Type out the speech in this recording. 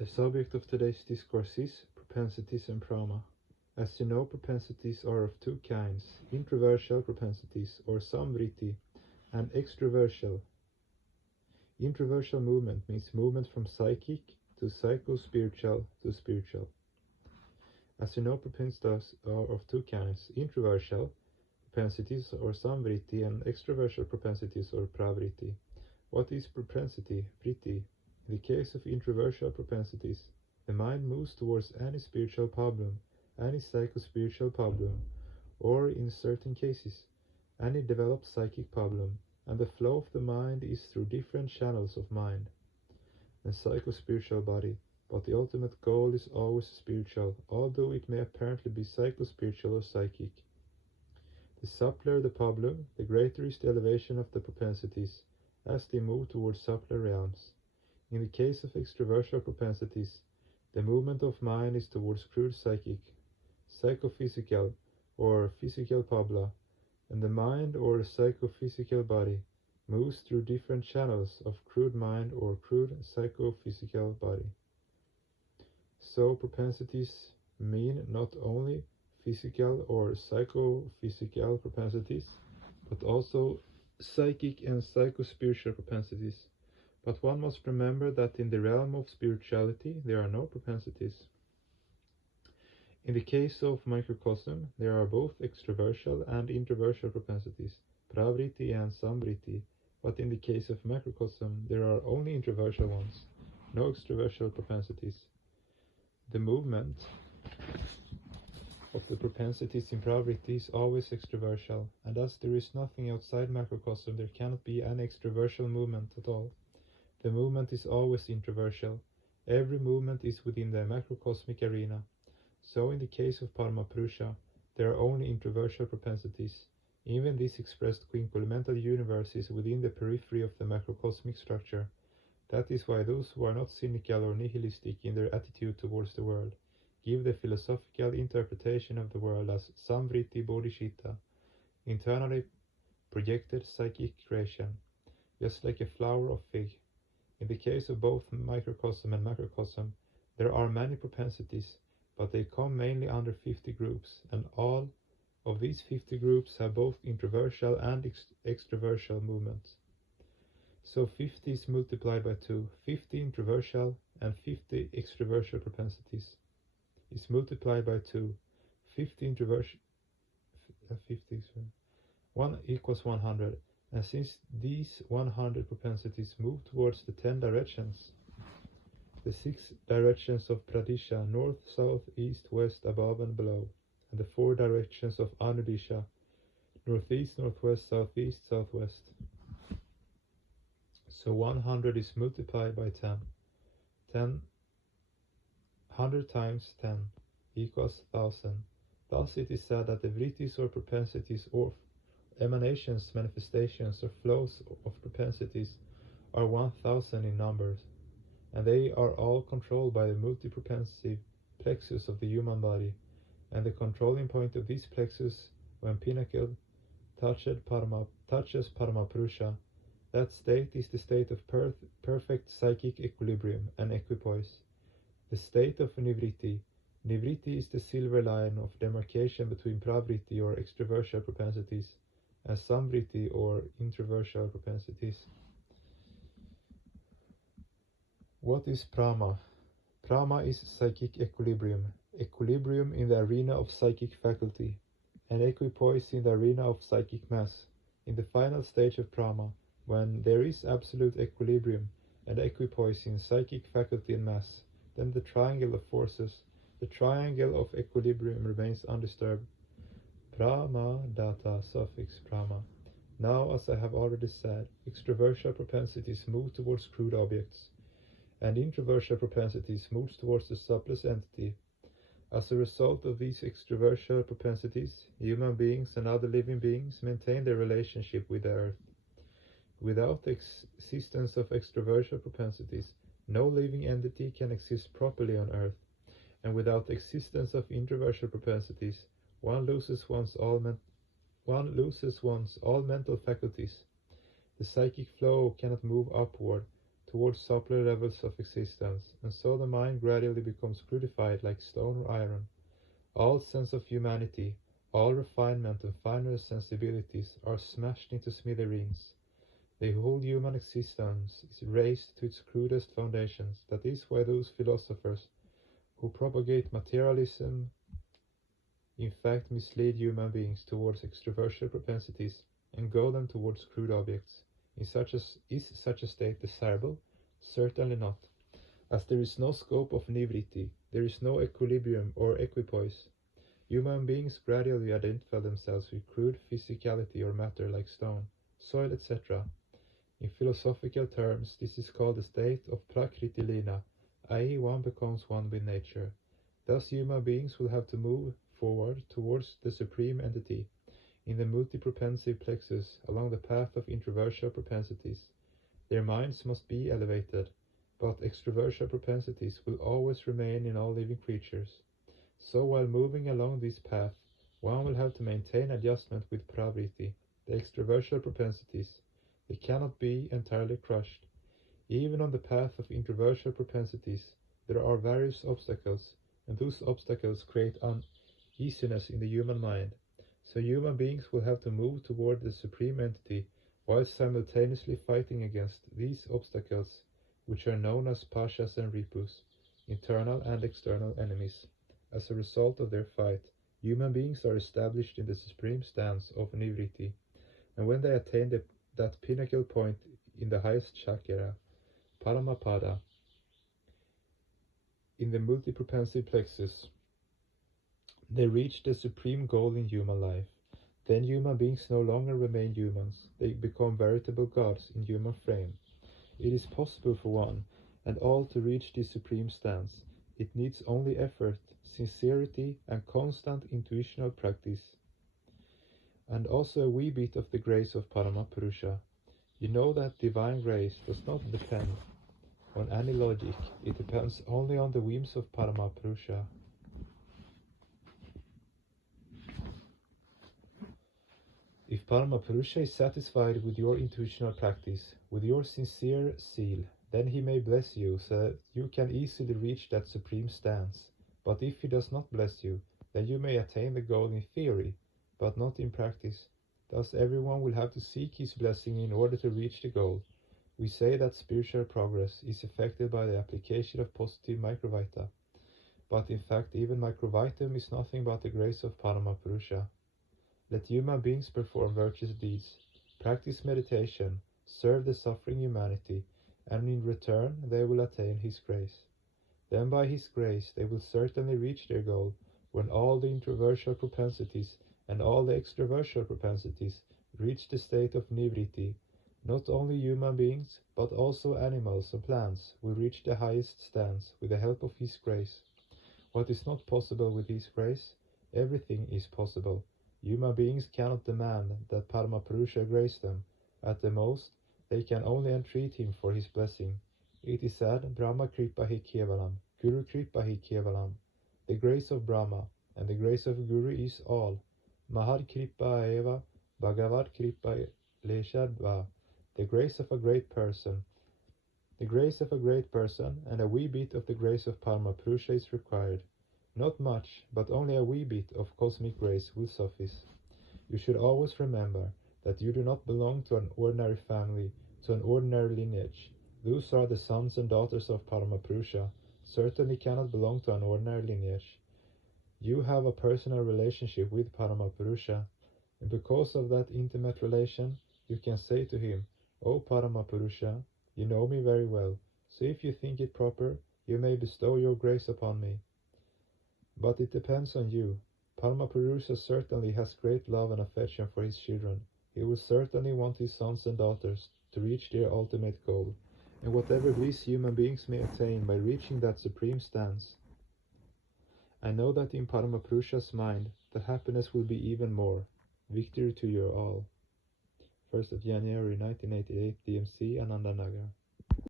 The subject of today's discourse is propensities and prama. As you know, propensities are of two kinds, introversial propensities or samvritti and extroversial. Introversial movement means movement from psychic to psycho-spiritual to spiritual. As you know, propensities are of two kinds, introversial propensities or samvritti and extroversial propensities or pravritti. What is propensity, vritti? In the case of introversial propensities, the mind moves towards any spiritual problem, any psycho-spiritual problem, or in certain cases, any developed psychic problem, and the flow of the mind is through different channels of mind and psycho-spiritual body, but the ultimate goal is always spiritual, although it may apparently be psycho-spiritual or psychic. The subtler the problem, the greater is the elevation of the propensities, as they move towards subtler realms. In the case of extroversial propensities, the movement of mind is towards crude psychic, psychophysical, or physical pabla, and the mind or psychophysical body moves through different channels of crude mind or crude psychophysical body. So propensities mean not only physical or psychophysical propensities, but also psychic and psychospiritual propensities. But one must remember that in the realm of spirituality there are no propensities. In the case of microcosm, there are both extroversial and introversial propensities, pravritti and samvritti, but in the case of macrocosm, there are only introversial ones, no extroversial propensities. The movement of the propensities in pravritti is always extroversial, and as there is nothing outside macrocosm, there cannot be any extroversial movement at all. The movement is always introversial. Every movement is within the macrocosmic arena. So in the case of Paramapurusha, there are only introversial propensities. Even this expressed quinquelemental universe is within the periphery of the macrocosmic structure. That is why those who are not cynical or nihilistic in their attitude towards the world give the philosophical interpretation of the world as samvritti bodhicitta, internally projected psychic creation, just like a flower of fig. In the case of both microcosm and macrocosm, there are many propensities, but they come mainly under 50 groups, and all of these 50 groups have both introversial and extroversial movements. So 50 is multiplied by 2, 50 introversial and 50 extroversial propensities is multiplied by 2, 50 introversial, 1 equals 100, and since these 100 propensities move towards the 10 directions, the 6 directions of pradisha, north, south, east, west, above and below, and the 4 directions of anudisha, northeast, northwest, southeast, southwest. So 100 is multiplied by 10. 100 times 10 equals 1000. Thus it is said that the vrittis or propensities or emanations, manifestations or flows of propensities are 1000 in numbers, and they are all controlled by the multipropensive plexus of the human body, and the controlling point of this plexus, when pinnacle touches Paramapurusha, that state is the state of perfect psychic equilibrium and equipoise. The state of nivritti. Nivritti is the silver line of demarcation between pravritti or extroversial propensities and samvritti or introversial propensities. What is prama? Prama is psychic equilibrium, equilibrium in the arena of psychic faculty, and equipoise in the arena of psychic mass. In the final stage of prama, when there is absolute equilibrium and equipoise in psychic faculty and mass, then the triangle of forces, the triangle of equilibrium, remains undisturbed. Prama data suffix prama. Now, as I have already said, extroversial propensities move towards crude objects, and introversial propensities moves towards the subtlest entity. As a result of these extroversial propensities, human beings and other living beings maintain their relationship with the earth. Without the existence of extroversial propensities, no living entity can exist properly on earth, and without the existence of introversial propensities, one loses one's all mental faculties. The psychic flow cannot move upward towards subtler levels of existence, and so the mind gradually becomes crudified like stone or iron. All sense of humanity, all refinement and finer sensibilities are smashed into smithereens. The whole human existence is razed to its crudest foundations. That is why those philosophers who propagate materialism in fact mislead human beings towards extroversion propensities and goad them towards crude objects. Is such a state desirable? Certainly not. As there is no scope of nivritti, there is no equilibrium or equipoise. Human beings gradually identify themselves with crude physicality or matter like stone, soil, etc. In philosophical terms, this is called the state of prakriti-lina, i.e. one becomes one with nature. Thus human beings will have to move forward towards the supreme entity in the multipropensive plexus along the path of introversial propensities. Their minds must be elevated, but extroversial propensities will always remain in all living creatures. So while moving along this path, one will have to maintain adjustment with pravriti, the extroversial propensities. They cannot be entirely crushed. Even on the path of introversial propensities, there are various obstacles, and those obstacles create uneasiness in the human mind. So human beings will have to move toward the supreme entity while simultaneously fighting against these obstacles, which are known as pashas and ripus, internal and external enemies. As a result of their fight, human beings are established in the supreme stance of nivritti, and when they attain that pinnacle point in the highest chakra, Paramapada, in the multipropensive plexus, they reach the supreme goal in human life. Then human beings no longer remain humans, they become veritable gods in human frame. It is possible for one and all to reach this supreme stance. It needs only effort, sincerity, and constant intuitional practice, and also a wee bit of the grace of Paramapurusha. You know that divine grace does not depend on any logic, it depends only on the whims of Paramapurusha. If Paramapurusha is satisfied with your intuitional practice, with your sincere zeal, then he may bless you so that you can easily reach that supreme stance. But if he does not bless you, then you may attain the goal in theory, but not in practice. Thus everyone will have to seek his blessing in order to reach the goal. We say that spiritual progress is affected by the application of positive microvita, but in fact even microvitum is nothing but the grace of Paramapurusha. Let human beings perform virtuous deeds, practice meditation, serve the suffering humanity, and in return they will attain his grace. Then by his grace they will certainly reach their goal, when all the introversial propensities and all the extroversial propensities reach the state of nivritti. Not only human beings, but also animals and plants will reach the highest stance with the help of his grace. What is not possible with his grace? Everything is possible. Human beings cannot demand that Paramapurusha grace them. At the most, they can only entreat him for his blessing. It is said, Brahma kripa hi kevalam, Guru kripa hi kevalam. The grace of Brahma and the grace of Guru is all. Mahad kripa eva, Bhagavad kripa leshadva. The grace of a great person. The grace of a great person and a wee bit of the grace of Paramapurusha is required. Not much, but only a wee bit of cosmic grace will suffice. You should always remember that you do not belong to an ordinary family, to an ordinary lineage. Those are the sons and daughters of Paramapurusha, certainly cannot belong to an ordinary lineage. You have a personal relationship with Paramapurusha, and because of that intimate relation, you can say to him, O Paramapurusha, you know me very well, so if you think it proper, you may bestow your grace upon me. But it depends on you. Paramapurusha certainly has great love and affection for his children. He will certainly want his sons and daughters to reach their ultimate goal, and whatever bliss human beings may attain by reaching that supreme stance. I know that in Paramapurusha's mind, the happiness will be even more. Victory to you all. 1st of January 1988, DMC, Anandanagar.